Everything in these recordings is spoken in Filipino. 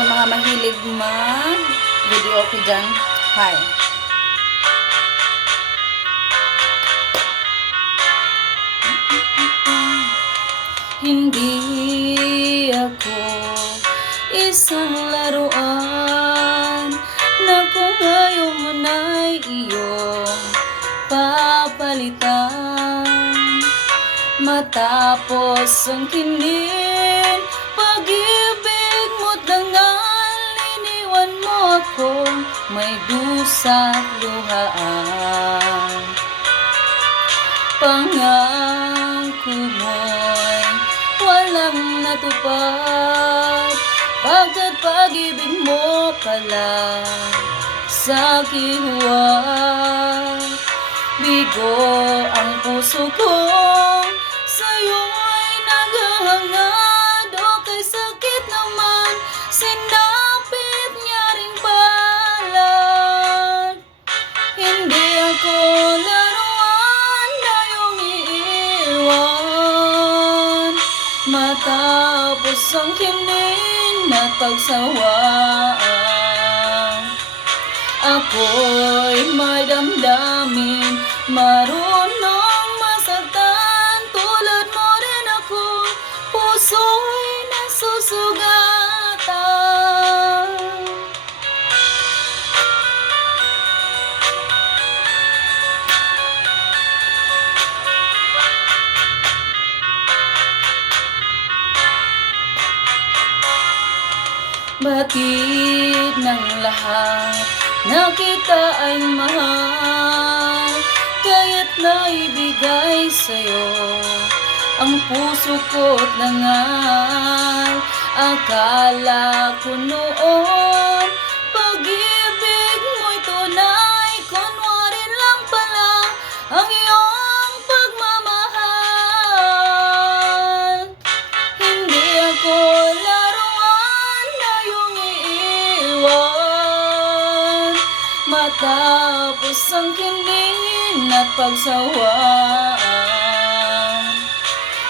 Sa mga mahilig mag video. Ko dyan, hi. Hindi ako isang laruan. Na kung ngayon man ay iyong papalitan. Matapos ang kinin Pag-ibig May dusa't luhaan. Pangako mo'y walang natupad. Pagkat pag-ibig mo pala sa kihuwat Bigo ang puso ko Matapos ang kinin at pagsawaan Ako'y may damdamin Marunong Batid ng lahat na kita ay mahal. Kaya't naibigay sa'yo ang puso ko't nangal. Akala ko noon Matapos ang kining at pagsawaan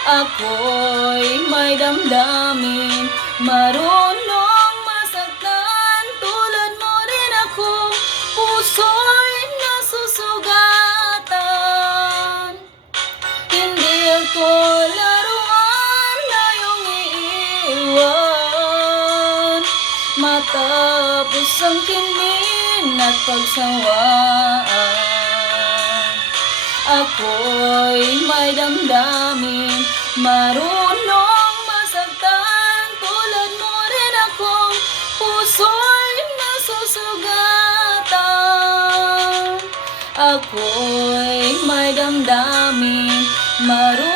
Ako'y may damdamin. Marunong masaktan Tulad mo rin ako. Puso'y nasusugatan. Hindi ako laruan Matapos ang kinin at pagsawaan. Ako'y may damdamin Marunong masaktan Tulad mo rin akong Puso'y nasusugatan. Ako'y may damdamin Marunong